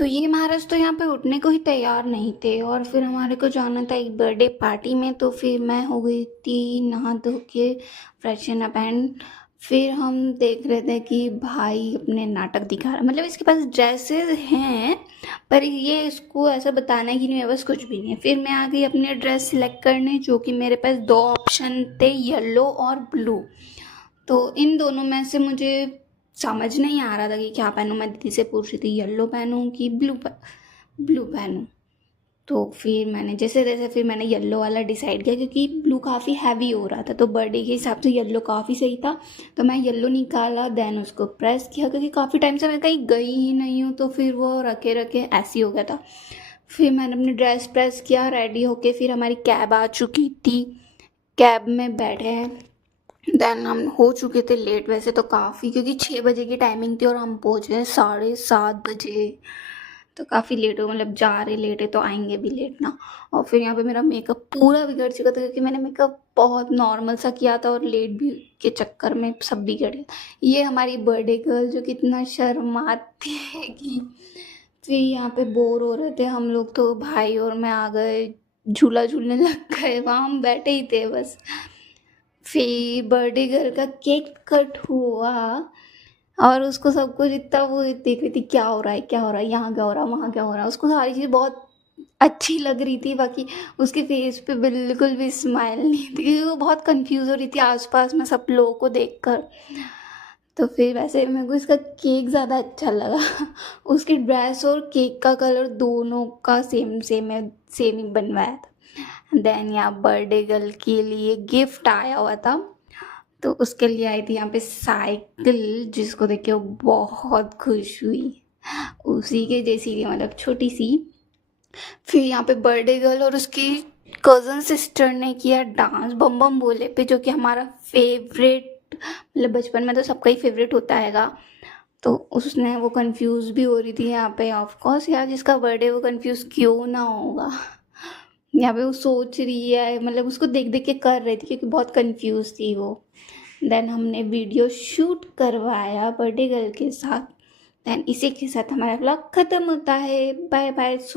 तो ये महाराज तो यहाँ पे उठने को ही तैयार नहीं थे और फिर हमारे को जाना था एक बर्थडे पार्टी में। तो फिर मैं हो गई थी नहा धो के फ्रेशन अप एंड फिर हम देख रहे थे कि भाई अपने नाटक दिखा रहा, मतलब इसके पास ड्रेसेस हैं पर ये इसको ऐसा बताना है कि नहीं मेरे पास कुछ भी नहीं है। फिर मैं आ गई अपने ड्रेस सिलेक्ट करने, जो कि मेरे पास दो ऑप्शन थे, येलो और ब्लू। तो इन दोनों में से मुझे समझ नहीं आ रहा था कि क्या पहनूं। मैं दीदी से पूछ रही थी येलो पहनूं कि ब्लू पहनूं। तो फिर मैंने जैसे तैसे फिर मैंने येलो वाला डिसाइड किया, क्योंकि ब्लू काफ़ी हैवी हो रहा था तो बर्थडे के हिसाब से येलो काफ़ी सही था। तो मैं येलो निकाला, देन उसको प्रेस किया, क्योंकि काफ़ी टाइम से मैं कहीं गई ही नहीं हूँ तो फिर वो रखे रखे ऐसी हो गया था। फिर मैंने अपनी ड्रेस प्रेस किया, रेडी होके फिर हमारी कैब आ चुकी थी। कैब में बैठे हैं, देन हम हो चुके थे लेट वैसे तो काफ़ी, क्योंकि 6 बजे की टाइमिंग थी और हम पहुँचे 7:30 बजे। तो काफ़ी लेट हो, मतलब जा रहे लेट है तो आएंगे भी लेट ना। और फिर यहाँ पे मेरा मेकअप पूरा बिगड़ चुका था, क्योंकि मैंने मेकअप बहुत नॉर्मल सा किया था और लेट भी के चक्कर में सब बिगड़ गया। ये हमारी बर्थडे गर्ल जो कितना शर्माती है कि फिर यहाँ पे बोर हो रहे थे हम लोग, तो भाई और मैं आ गए, झूला झूलने लग गए, वहाँ हम बैठे ही थे बस। फिर बर्थडे गर्ल का केक कट हुआ और उसको सब कुछ इतना वो देख रही थी क्या हो रहा है क्या हो रहा है, यहाँ क्या हो रहा है वहाँ क्या हो रहा है। उसको सारी चीज़ बहुत अच्छी लग रही थी, बाकी उसके फेस पे बिल्कुल भी स्माइल नहीं थी, क्योंकि वो बहुत कंफ्यूज हो रही थी आसपास में सब लोगों को देखकर। तो फिर वैसे मेरे को इसका केक ज़्यादा अच्छा लगा उसकी ड्रेस और केक का कलर दोनों का सेम सेम है, सेम ही बनवाया था। देन यहाँ बर्थडे गर्ल के लिए गिफ्ट आया हुआ था, तो उसके लिए आई थी यहाँ पे साइकिल, जिसको देख के वो बहुत खुश हुई, उसी के जैसी थी, मतलब छोटी सी। फिर यहाँ पे बर्थडे गर्ल और उसकी कज़न सिस्टर ने किया डांस बम बम बोले पे, जो कि हमारा फेवरेट, मतलब बचपन में तो सबका ही फेवरेट होता हैगा। तो उसने वो कंफ्यूज भी हो रही थी यहाँ पे, ऑफ कोर्स यार जिसका बर्थडे वो कंफ्यूज क्यों ना होगा। यहाँ पे वो सोच रही है, मतलब उसको देख देख के कर रही थी क्योंकि बहुत कंफ्यूज थी वो। देन हमने वीडियो शूट करवाया बर्थडे गर्ल के साथ। देन इसी के साथ हमारा व्लॉग ख़त्म होता है। Bye bye.